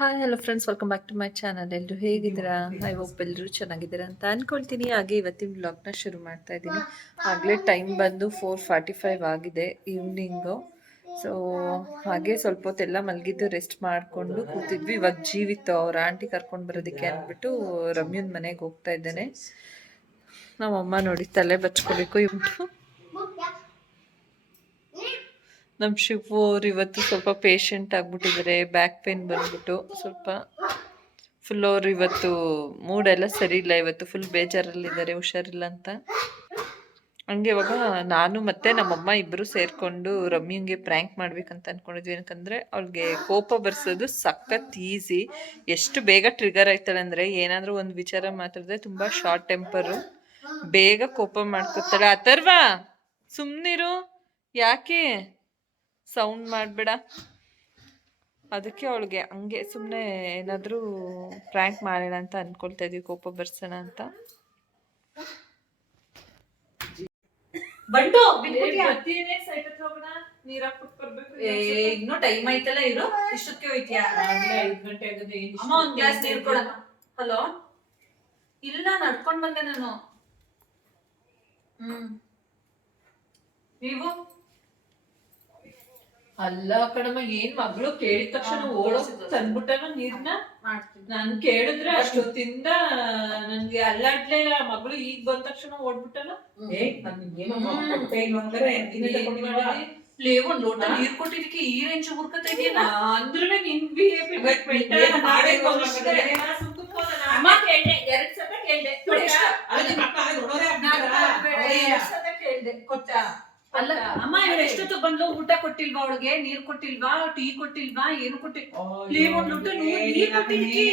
Hi hello friends, welcome back to my channel. ಎಲ್ಲರೂ ಹೇಗಿದ್ದೀರಾ? I hope ಎಲ್ಲರೂ ಚೆನ್ನಾಗಿದ್ದೀರಾ ಅಂತ ಅಂದ್ಕೊಳ್ತೀನಿ. ಹಾಗೆ ಇವತ್ತಿನ ವ್ಲಾಗ್ನ ಶುರು ಮಾಡ್ತಾ ಇದ್ದೀನಿ. ಆಗಲೇ ಟೈಮ್ ಬಂದು 4:45 ಆಗಿದೆ ಈವ್ನಿಂಗು. ಸೊ ಹಾಗೆ ಸ್ವಲ್ಪ ಹೊತ್ತೆಲ್ಲ ಮಲಗಿದ್ದು ರೆಸ್ಟ್ ಮಾಡಿಕೊಂಡು ಕೂತಿದ್ವಿ. ಇವಾಗ ಜೀವಿತ್ತು ಅವ್ರ ಆಂಟಿ ಕರ್ಕೊಂಡು ಬರೋದಕ್ಕೆ ಅಂದ್ಬಿಟ್ಟು ರಮ್ಯನ ಮನೆಗೆ ಹೋಗ್ತಾ ಇದ್ದೇನೆ. ನಮ್ಮಮ್ಮ ನೋಡಿ ತಲೆ ಬಚ್ಕೋಬೇಕು ಇವ್ನು. ನಮ್ಮ ಶಿವು ಅವ್ರು ಇವತ್ತು ಸ್ವಲ್ಪ ಪೇಷಂಟ್ ಆಗಿಬಿಟ್ಟಿದ್ದಾರೆ. ಬ್ಯಾಕ್ ಪೇನ್ ಬಂದ್ಬಿಟ್ಟು ಸ್ವಲ್ಪ ಫುಲ್ ಅವ್ರು ಇವತ್ತು ಮೂಡೆಲ್ಲ ಸರಿ ಇಲ್ಲ. ಇವತ್ತು ಫುಲ್ ಬೇಜಾರಲ್ಲಿದ್ದಾರೆ, ಹುಷಾರಿಲ್ಲ ಅಂತ. ಹಂಗೆ ಇವಾಗ ನಾನು ಮತ್ತೆ ನಮ್ಮಮ್ಮ ಇಬ್ಬರು ಸೇರಿಕೊಂಡು ರಮ್ಯಂಗೆ ಪ್ರ್ಯಾಂಕ್ ಮಾಡ್ಬೇಕಂತ ಅಂದ್ಕೊಂಡಿದ್ವಿ. ಏನಕ್ಕಂದರೆ ಅವಳಿಗೆ ಕೋಪ ಬರ್ಸೋದು ಸಖತ್ ಈಸಿ. ಎಷ್ಟು ಬೇಗ ಟ್ರಿಗರ್ ಆಯ್ತಾಳೆ ಅಂದರೆ, ಏನಾದರೂ ಒಂದು ವಿಚಾರ ಮಾತಾಡಿದ್ರೆ ತುಂಬ ಶಾರ್ಟ್ ಟೆಂಪರು, ಬೇಗ ಕೋಪ ಮಾಡ್ಕೊತಾಳೆ. ಅಥರ್ವ ಸುಮ್ಮನಿರು, ಯಾಕೆ ಸೌಂಡ್ ಮಾಡಬೇಡ. ಅದಕ್ಕೆ ಅವಳಿಗೆ ಹಂಗೆ ಸುಮ್ಮನೆ ಏನಾದರೂ ಪ್ರ್ಯಾಂಕ್ ಮಾಡೋಣ ಅಂತ ಅಂದ್ಕೊಳ್ತಾ ಇದ್ವಿ, ಕೋಪ ಬರ್ಸೋಣ ಅಂತ. ಬಂಟು ಇನ್ನೂ ಟೈಮ್ ಆಯ್ತಲ್ಲ, ಇರು. ಇಷ್ಟಕ್ಕೆ ಹೋಯ್ತೀಯಾ? 5 ಗಂಟೆ ಆಗಿದೆ. ಅಮ್ಮ ಒಂದ್ ಗ್ಲಾಸ್ ನೀರು ಕೊಡಮ್ಮ. ಹಲೋ, ಇಲ್ಲ ನಡ್ಕೊಂಡ್ ಬಂದೆ ನಾನು. ನೀವು ಅಲ್ಲ ಕಣಮ್ಮ, ಏನ್ ಮಗಳು ಕೇಳಿದ ತಕ್ಷಣ ಓಡೋ ತಂದ್ಬಿಟ್ಟನ ನೀರ್ನ. ನಾನ್ ಕೇಳಿದ್ರೆ ಅಷ್ಟೊತ್ತಿಂದ ನನ್ಗೆ ಅಲ್ಲಾಡ್ಲೇ ಇಲ್ಲ. ಮಗಳು ಈಗ ಬಂದ ತಕ್ಷಣ ಓಡ್ಬಿಟ್ಟಲ್ಲ. ಒಂದ್ ಲೋಟ ನೀರ್ ಕೊಟ್ಟಿದ್ದಕ್ಕೆ ಈ ರೇಂಜ್ ಹುರ್ಕತಾ ಇದೆಯಲ್ಲ. ಅಂದ್ರೆ ನಿನ್ ಅಲ್ಲ ಅಮ್ಮ, ಇವ್ರು ಎಷ್ಟೊತ್ತು ಬಂದ್ಲು? ಊಟ ಕೊಟ್ಟಿಲ್ವಾ ಅವಳಿಗೆ? ನೀರ್ ಕೊಟ್ಟಿಲ್ವಾ? ಟೀ ಕೊಟ್ಟಿಲ್ವಾ? ಏನು ಕೊಟ್ಟಿಲ್ವಾ? ಒಂದ್ ಲೋಟ ನೀರ್ ಕೊಟ್ಟಿದ್ದಕ್ಕೆ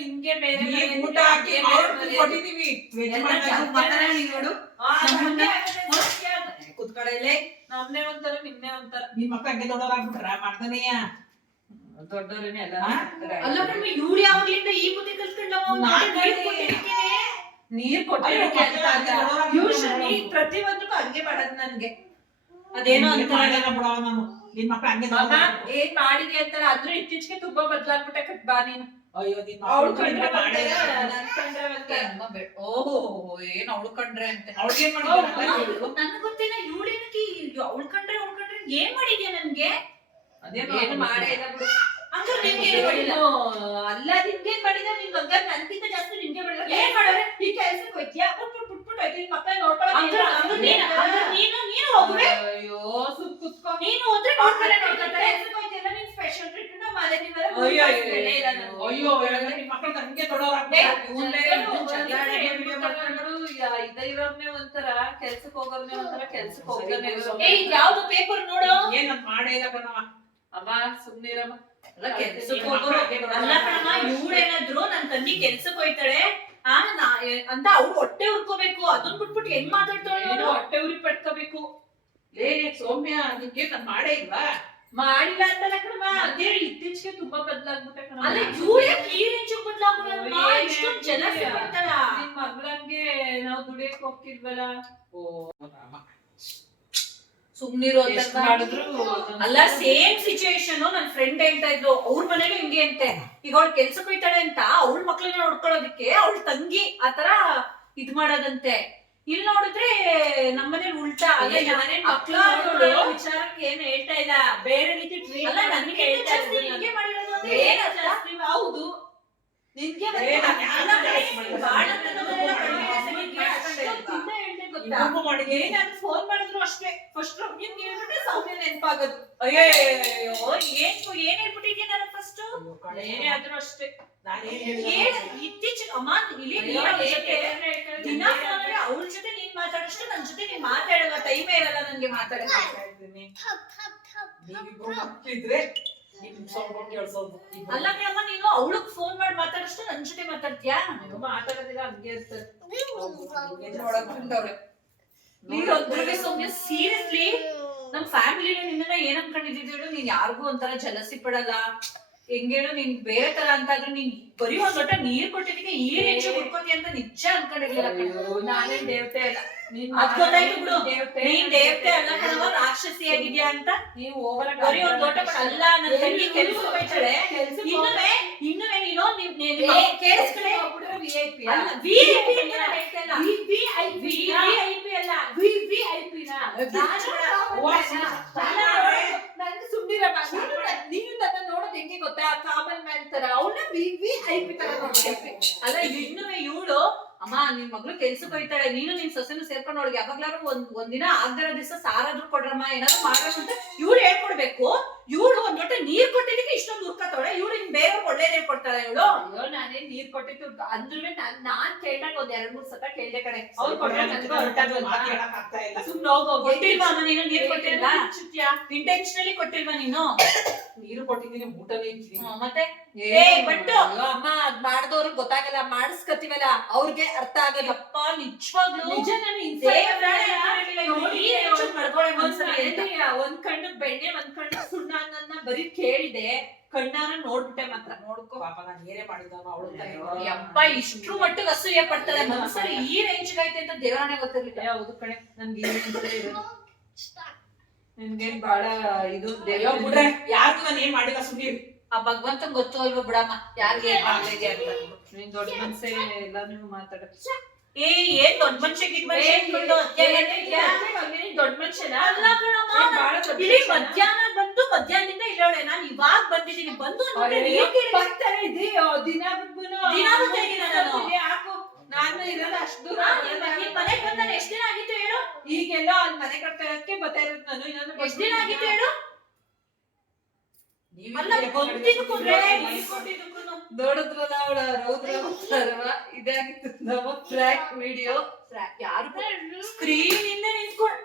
ನಿಮ್ಗೆ ಬೇರೆ ಊಟ ಕೊಟ್ಟಿದೀವಿ. ಕುತ್ಕಳಲೆ ನಮ್ನೆ ಒಂಥರ ನಿಮ್ನೆ ಒಂಥರ. ನಿಮ್ ಮಕ್ಕ ಹಂಗೆ ದೊಡ್ಡವರಾಗ್ಬಿಟ್ರ ಮಾಡ್ತಾನೆಯ? ದೊಡ್ಡವ್ರೇನೆ ಎಲ್ಲ. ಅಲ್ಲ ಕಮ್ಮಿ, ಇವ್ರು ಯಾವಾಗ್ಲಿಂದ ಈ ಬುದ್ಧಿ ಕಲ್ತ್ಕೊಂಡವ? ನೀರ್ ಕೊಟ್ಟಿದ್ದಕ್ಕೆ ಪ್ರತಿ ಒಂದಕ್ಕೂ ಹಂಗೆ ಮಾಡೋದು ನನ್ಗೆ. ಅದೇನೋ ಅಂತ ಏನ್ ಮಾಡಿದ್ಯ ಅಂತಾರ. ಆದ್ರೂ ಇತ್ತೀಚೆಗೆ ತುಂಬಾ ಬದ್ಲಾಗ್ಬಿಟ್ಟೆ ಬಾ ನೀನು. ಅವಳು ಕಂಡ್ರೆ ಓಹೋ, ಏನ್ ಅವಳು ಕಂಡ್ರೆ ಅಂತ ನನ್ ಗೊತ್ತಿಲ್ಲ. ಇವಳೇನಕ್ಕೆ ಅವಳು ಕಂಡ್ರೆ ಏನ್ ಮಾಡಿದ್ಯಾ ನನ್ಗೆ? ಅದೇನು ಮಾಡೇ ಇಲ್ಲ ಬಿಡು. ಅಲ್ಲ, ನಿನ್ಗೇನ್ ಮಾಡಿದ? ನಿನ್ ಹಂಗ ನನ್ಗಿಂತ ಜಾಸ್ತಿ ನಿನ್ಗೆ ಮಾಡಿದ. ಏನ್ ಮಾಡೋರೆ? ಈ ಕೆಲ್ಸಕ್ಕೆ ಹೋಯ್ತಿಯಾ? ಪುಟ್ಬಿಟ್ಟು ಹೋಯ್ತಿ ನಿನ್ ಮಕ್ಕಳ ನೋಡ್ಕೊಳ್ಳೋದು. ನೀನು ಹೋಗುವೆ. ಅಯ್ಯೋ ಸುಮ್ ಕುತ್ಕೋ. ನೀನು ಹೋದ್ರೆ ನೋಡ್ತಾರೆ. ಕೆಲ್ಸಕ್ಕೆ ಹೋಯ್ತಿಯಲ್ಲ, ನಿನ್ ಸ್ಪೆಷಲ್ ಟ್ರೀಟ್ಮೆಂಟ್ ಮಾಡಿ. ಅಯ್ಯೋ ನಿನ್ ಮಕ್ಕಳ ಹಂಗೆ ಇರೋರ್ನೇ ಒಂಥರ, ಕೆಲ್ಸಕ್ಕೆ ಹೋಗೋರ್ನೇ ಒಂಥರ, ಕೆಲ್ಸಕ್ಕೆ ಹೋಗ್ತಾನೆ. ಯಾವ್ದು ಪೇಪರ್ ನೋಡು. ಏನ್ ಮಾಡೇ ಇಲ್ಲ ಕಣವ. ಅಮ್ಮ ಸುಮ್ನಿರಮ್ಮ. ಇವ್ಳೇನಾದ್ರು ನನ್ ತಂಗಿ ಕೆಲ್ಸಕ್ಕೆ ಹೋಯ್ತಾಳೆ ಅಂತ ಅವ್ರು ಹೊಟ್ಟೆ ಉರ್ಕೋಬೇಕು. ಅದನ್ ಬಿಟ್ಬಿಟ್ಟು ಹೆಂಗ್ ಮಾತಾಡ್ತಾಳೆ? ಹೊಟ್ಟೆ ಉರಿ ಪಡ್ಕೋಬೇಕು. ಸೌಮ್ಯ, ನಿಮ್ಗೆ ನಾನ್ ಮಾಡೇ ಇಲ್ವಾ? ಮಾಡಿಲ್ಲ ಅಂತಲ್ಲ ಕಣಮ್ಮ. ಅದೇ ಇತ್ತೀಚೆಗೆ ತುಂಬಾ ಬದ್ಲಾಗ್ಬಿಟ್ಟೆ ಕಣ. ಈ ರೇಂಜ್ ಇಷ್ಟೊಂದು ಜನ ಸಿಗ್ತಾಳ. ನಿಮ್ ಮಗಳಂಗೆ ನಾವು ದುಡಿಯಕ್ ಹೋಗ್ತಿದ್ವಲ್ಲ. ಸುಮ್ನಿರೋ ಮಾಡಿದ್ರು. ಅಲ್ಲ, ಸೇಮ್ ಸಿಚುಯೇಷನ್ ನನ್ ಫ್ರೆಂಡ್ ಹೇಳ್ತಾ ಇದ್ರು. ಅವ್ರ ಮನೇಲಿ ಹಿಂಗೆ ಅಂತೆ. ಈಗ ಅವ್ಳು ಕೆಲ್ಸಕ್ಕೆ ಹೋಯ್ತಾಳೆ ಅಂತ ಅವಳ ಮಕ್ಳನ್ನ ನೋಡ್ಕೊಳ್ಳೋದಿಕ್ಕೆ ಅವಳ ತಂಗಿ ಆತರ ಇದ್ ಮಾಡೋದಂತೆ. ಇಲ್ಲಿ ನೋಡಿದ್ರೆ ನಮ್ಮನೇಲಿ ಉಲ್ಟಾ. ವಿಚಾರಕ್ಕೆ ಏನ್ ಹೇಳ್ತಾ ಇಲ್ಲ, ಬೇರೆ ರೀತಿ ಟ್ರೀಟ್. ಹೌದು, ನಿನ್ಗೆ ಫೋನ್ ಮಾಡಿದ್ರು ಅಷ್ಟೇ. ಫಸ್ಟ್ ಹೇಳ್ಬಿಟ್ರೆ ಸೌಮ್ಯ ನೆನಪಾಗೋದು. ಅಯ್ಯೋ ಏನ್ ಹೇಳ್ಬಿಟ್ಟಿದ್ಯಾ ನನಗೆ ಫಸ್ಟ್? ಏನೇ ಆದ್ರೂ ಅಷ್ಟೇ. ಇತ್ತೀಚೆಗೆ ಅಮ್ಮ ದಿನ ಅವಳ ಜೊತೆ ನೀನ್ ಮಾತಾಡಷ್ಟು ನನ್ ಜೊತೆ ನೀನ್ ಮಾತಾಡಲ್ಲ. ಟೈಮೇ ಇರಲ್ಲ ನನ್ಗೆ ಮಾತಾಡಕ್ಕೆ. ಅಲ್ಲ ಅಮ್ಮ, ನೀನು ಅವಳಗ್ ಫೋನ್ ಮಾಡಿ ಮಾತಾಡಷ್ಟು ನನ್ ಜೊತೆ ಮಾತಾಡ್ತೀಯಾ? ಮಾತಾಡೋದಿಲ್ಲ, ಹಂಗೆ ಇರ್ತದೆ. ಸೀರಿಯಸ್ಲಿ ನಮ್ ಫ್ಯಾಮಿಲಿ ನಿನ್ನ ಏನ್ ಅನ್ಕೊಂಡಿದ್ದೀವಿ? ನೀನ್ ಯಾರಿಗೂ ಒಂಥರ ಜಲಸಿ ಪಡಲ್ಲ, ಹೆಂಗೇಳು ನೀನ್ ಬೇರೆ ತರ ಅಂತಾದ್ರೂ ನೀನ್ ಬರೀ ಒಂದ್ ಲೋಟ ನೀರ್ ಕೊಟ್ಟಿದ್ದಕ್ಕೆ ಈ ರೇಂಜ್ ಹುಡ್ಕೋತಿ ಅಂತ ನಿಜ ಅನ್ಕೊಂಡಿರ್ಲಿಲ್ಲ. ನಾನೇ ದೇವತೆ ಅಲ್ಲ, ಅದ್ ಗೊತ್ತಾಯ್ತು ಬಿಡು, ನೀನ್ ದೇವತೆ ಅಲ್ಲ ಕಣವ, ರಾಕ್ಷಸಿ ಆಗಿದ್ಯಾ ಅಂತ. ನೀವು ಓವರ್ ಬರೀ ಒಂದ್ ಲೋಟ ಅಲ್ಲ, ನನ್ ತಂಗಿ ಕೆಲ್ಸ ಹೋಯ್ತಾಳೆ. ಇನ್ನುವೆ ನೀವ್ ಕೇಳಿಸ್ಕೊಳ್ಳಿ, VIP ಅಲ್ಲ VIP ಅಂತ ನಾನ್ ಹೇಳ್ತಾ ಇಲ್ಲ. VIP ಅಲ್ಲ, VVIP ನ ನನ್ಗೆ ಸುಮ್ನಿರಮ್ಮ. ನೀನು ನನ್ನ ನೋಡೋದ್ ಹೆಂಗೆ ಗೊತ್ತಾ, ಕಾಮನ್ ಮ್ಯಾನ್ ತರ, ಅವಳ VIP ತರ ನೋಡ್ತೀನಿ. ಅಲ್ಲ ಇನ್ನುವೆ ಇವಳು ಅಮ್ಮ ನಿನ್ ಮಗಳು ಕೆಲ್ಸಕ್ಕೆ ಹೋಯ್ತಾಳೆ, ನೀನು ನಿನ್ ಸೊಸೆನು ಸೇರ್ಕೊಂಡು ಅವಳಿಗೆ ಯಾವಾಗ್ಲಾರು ಒಂದಿನ ಆಗದಿರೋ ದಿವಸ ಸಾರಾದ್ರೂ ಕೊಡ್ರಮ್ಮ, ಏನಾದ್ರು ಮಾಡೋಣ ಅಂತ ಇವಳು ಹೇಳ್ಕೊಡ್ಬೇಕು. ಇವಳು ಒಂದ್ ಲೋಟ ನೀರ್ ಕೊಟ್ಟಿದ್ದಕ್ಕೆ ಇಷ್ಟೊಂದು ಹುರ್ಕತ್ತವಳೆ. ಇವಳು ಇನ್ ಬೇರೆಯವ್ರಿಗೆ ಒಳ್ಳೇದ್ ಹೇಳ್ಕೊಡ್ತಾಳೆ ಇವಳು. ಅಯ್ಯೋ ನಾನೇ ನೀರ್ ಕೊಟ್ಟಿದ್ದು ಅಂದ್ರೆ ನಾನ್ ಕೇಳ್ದಾಗ ಒಂದ್ 2-3 ಸತ ಕೇಳ್ದೆ ಕಡೆ. ಅವ್ರು ಕೊಟ್ರೆ ನನಗೂ ಸುಮ್ನೆ ಹೋಗೋ. ಕೊಟ್ಟಿಲ್ವಾ ಅಮ್ಮ ನೀನು ನೀರ್ ಕೊಟ್ಟಿಲ್ವಾ? ಇಂಟೆನ್ಷನಲಿ ಕೊಟ್ಟಿಲ್ವಾ ನೀನು? ನೀರು ಕೊಟ್ಟಿದ್ದೀನಿ, ಊಟನೇ ಇದ್ದೀನಿ. ಮತ್ತೆ ಬಟ್ಟು ಅಮ್ಮ ಅದ್ ಮಾಡ್ದವ್ರಿಗೆ ಗೊತ್ತಾಗಲ್ಲ, ಮಾಡಿಸ್ಕತಿವಲ್ಲ ಅವ್ರಿಗೆ ಅರ್ಥ ಆಗಲ್ಲ. ಅಪ್ಪ ನಿಜವಾಗ್ಲು ನಿಜ, ನಾನು ಒಂದ್ ಕಣ್ಣು ಬೆಣ್ಣೆ ಒಂದ್ ಕಣ್ಣು ಸುಣ್ಣ ಅನ್ನೋದನ್ನ ಬರೀ ಕೇಳಿದೆ, ಕಣ್ಣಾರ ನೋಡ್ಬಿಟ್ಟೆ ಮಾತ್ರ. ನೋಡ್ಕೋ ಪಾಪ, ನಾನು ಏನೇ ಮಾಡಿದವನು ಅವಳು ಅಪ್ಪ ಇಷ್ಟ್ರು ಮಟ್ಟಿಗೆ ಅಸೂಯೆ ಪಡ್ತಾಳೆ ಮನ್ಸಲ್ಲಿ. ಈ ರೇಂಜ್ ಐತೆ ಅಂತ ದೇವರನೇ ಗೊತ್ತಿರ್ಲಿಲ್ಲ. ಹೌದು ಕಣೆ, ನನ್ಗೆ ಈ ರೇಂಜಲ್ಲೇ ಇರೋದು. ನಿನ್ಗೇನ್ ಬಾಳ ಇದು ಬಿಡ್ರೆ, ಯಾರಿಗೂ ನಾನು ಏನ್ ಮಾಡಿಲ್ಲ, ಸುಮ್ಮನೆ ಆ ಭಗವಂತನ್ ಗೊತ್ತು ಅಲ್ವಾ ಬಿಡಮ್ಮ, ಯಾರಿಗೆ ಏನ್ ಮಾಡ್ಲಿಕ್ಕೆ ಅಂತ. ನೀನ್ ದೊಡ್ಡ ಮನ್ಸೆ ಎಲ್ಲ ನೀವು ಮಾತಾಡ. ಏನ್ ದೊಡ್ಡ ಮನುಷ್ಯಗೆ ದೊಡ್ಡ ಮನುಷ್ಯನ ಅಲ್ಲ ಕಣಮ್ಮ. ಇಲ್ಲಿ ಮಧ್ಯಾಹ್ನ ಬಂದು ಮಧ್ಯಾಹ್ನದಿಂದ ಇಲ್ಲೋಳೆ, ನಾನ್ ಇವಾಗ ಬಂದಿದ್ದೀನಿ. ಬಂದು ನಾನು ಇರೋದು ಅಷ್ಟು ದೂರ. ಮನೆಗ್ ಬಂದ ಎಷ್ಟ್ ದಿನ ಆಗಿತ್ತು ಹೇಳು? ಈಗೆಲ್ಲ ಅಲ್ಲಿ ಮನೆ ಕಟ್ತಾ ಇರೋದಕ್ಕೆ ಬರ್ತಾ ಇರೋದು ನಾನು. ಇನ್ನೊಂದು ಎಷ್ಟ್ ದಿನ ಆಗಿತ್ತು ಹೇಳು? ಅಲ್ಲ ಗೊತ್ತಿದ್ಕೊಂಡ್ರೆ ನೋಡಿದ್ರಲ್ಲ ಅವಳ ರೌದ್ರ ಇದಾಗಿತ್ತು ನಮ್ಮ ಟ್ರ್ಯಾಕ್ ವಿಡಿಯೋ. ಯಾರು ಸ್ಕ್ರೀನ್ ಇಂದ ನಿಂತ್ಕೊಂಡು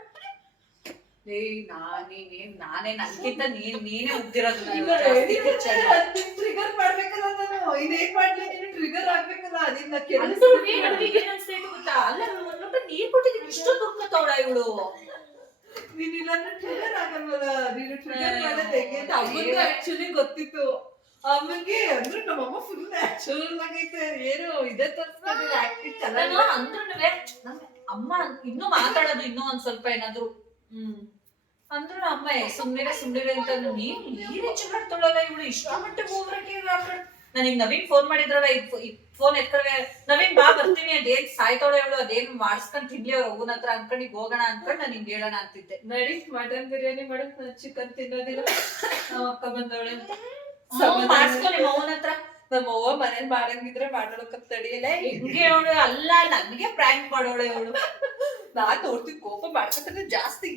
ನಾನೇ ನನ್ಗಿಂತ ನೀನೇ ಉದ್ದಿರೋದು. ಟ್ರಿಗರ್ ಮಾಡ್ಬೇಕಲ್ಲ ನಾನು, ಇದೇನ್ ಮಾಡ್ಲಿ, ನೀನು ಟ್ರಿಗರ್ ಆಗ್ಬೇಕಲ್ಲ. ನಿನ್ನ ಗೊತ್ತಾ? ಅಲ್ಲ ನೀರ್ ಕೊಟ್ಟಿದ್ದೀನಿ ಇಷ್ಟೊಂದು ಹುಡ್ಕತ್ತವಳ ಇವಳು. ನೀನ್ ಇಲ್ಲಾಂದ್ರೆ ಟ್ರಿಗರ್ ಆಗಲ್ವಲ್ಲ. ನೀನು ಟ್ರಿಗರ್ ಮಾಡೋದ್ ಹೆಂಗೆ ಅಂತ ಅಮ್ಮಂಗೂ ಆಕ್ಚುಲಿ ಗೊತ್ತಿತ್ತು. ಅಮ್ಮಂಗೆ ಅಂದ್ರೆ ನಮ್ಮಮ್ಮ ಫುಲ್ ನ್ಯಾಚುರಲ್ ಆಗೈತೆ, ಏನು ಇದೇ ತೋರಿಸ್ತಾ ಆಕ್ಟಿಂಗ್ ಚೆನ್ನಾಗಿ. ಅಂದ್ರೂ ಅಮ್ಮ ಇನ್ನೂ ಮಾತಾಡೋದು ಇನ್ನೂ ಒಂದ್ ಸ್ವಲ್ಪ ಏನಾದ್ರು ಅಂದ್ರು ಅಮ್ಮ ಸುಮ್ನಿರೆ ಅಂತ. ನೀನ್ ನೀರೇ ಚಿಗಾಡ್ತಾಳಲ್ಲ ಇವಳು, ಇಷ್ಟ ಮಟ್ಟಿಗೆ ಹೋಗ್ರಕ್ಕೆ. ನನಗ್ ನವೀನ್ ಫೋನ್ ಮಾಡಿದ್ರಲ್ಲ, ಫೋನ್ ಎತ್ಕೊಂಡ್ರೆ ನವೀನ್ ಬಾ ಬರ್ತೀನಿ, ಅದೇನ್ ಸಾಯ್ತಾಳೆ ಇವಳು, ಅದೇನ್ ಮಾಡಿಸ್ಕೊಂಡ್ ತಿನ್ಲಿ ಅವ್ರ ಅವ್ವನ ಹತ್ರ ಅನ್ಕೊಂಡು ಈಗ ಹೋಗೋಣ ಅನ್ಕೊಂಡು ನಾನು ಹಿಂಗ್ ಹೇಳೋಣ ಅಂತಿದ್ದೆ. ನಡಿ ಮಟನ್ ಬಿರಿಯಾನಿ ಮಾಡಕ್, ನಾನು ಚಿಕನ್ ತಿನ್ನೋದಿಲ್ಲ. ನಮ್ಮ ಅಕ್ಕ ಬಂದವಳೆ ಅಂತ ಮಾಡಿಸ್ಕೊ ನಿಮ್ಮ ಅವ್ವನ ಹತ್ರ. ನಮ್ಮ ಅವ್ವ ಮನೇಲಿ ಮಾಡಂಗಿದ್ರೆ ಮಾಡೋಳಕ್ಕ ತಡಿಯಲ್ಲ. ಹಿಂಗೆ ಅವಳು ಅಲ್ಲ, ನನ್ಗೆ ಪ್ರ್ಯಾಂಕ್ ಮಾಡೋಳೆ ಅವಳು. ನಾನ್ ನೋಡ್ತೀನಿ ಕೋಪ ಮಾಡ್ಕೊತಾನೆ ಜಾಸ್ತಿ.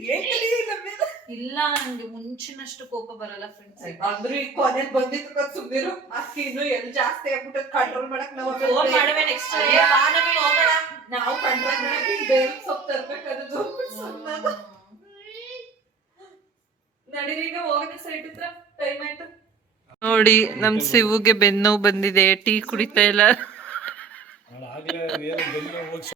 ಇಲ್ಲ ನಂಗೆ ಮುಂಚಿನಷ್ಟು ಕೋಪ ಬರಲ್ಲ ಫ್ರೆಂಡ್ಸ್. ಅಂದ್ರೆ ಈ ಕೊನೆಲ್ ಬಂದಿತ್ತು ಸುಮ್ಮಿರು. ಅಕ್ಕಿ ಇನ್ನು ಎಲ್ಲಿ ಜಾಸ್ತಿ ಆಗ್ಬಿಟ್ಟು ಕಂಟ್ರೋಲ್ ಮಾಡಕ್ ನಾವು ಫೋನ್ ಮಾಡುವೆ ನೆಕ್ಸ್ಟ್ ಹೋಗೋಣ. ನಾವು ಕಂಟ್ರೋಲ್ ಮಾಡಕ್ಕೆ ಬೇರೆ ಸೊಪ್ಪು ತರ್ಬೇಕಾದದು. ನಡೀರಿ ಈಗ ಹೋಗೋಣ ಸೈಟ್ ಹತ್ರ, ಟೈಮ್ ಆಯ್ತು. ನೋಡಿ ನಮ್ ಶಿವುಗೆ ಬೆನ್ನೋವು ಬಂದಿದೆ, ಟೀ ಕುಡಿತಾ ಇಲ್ಲ.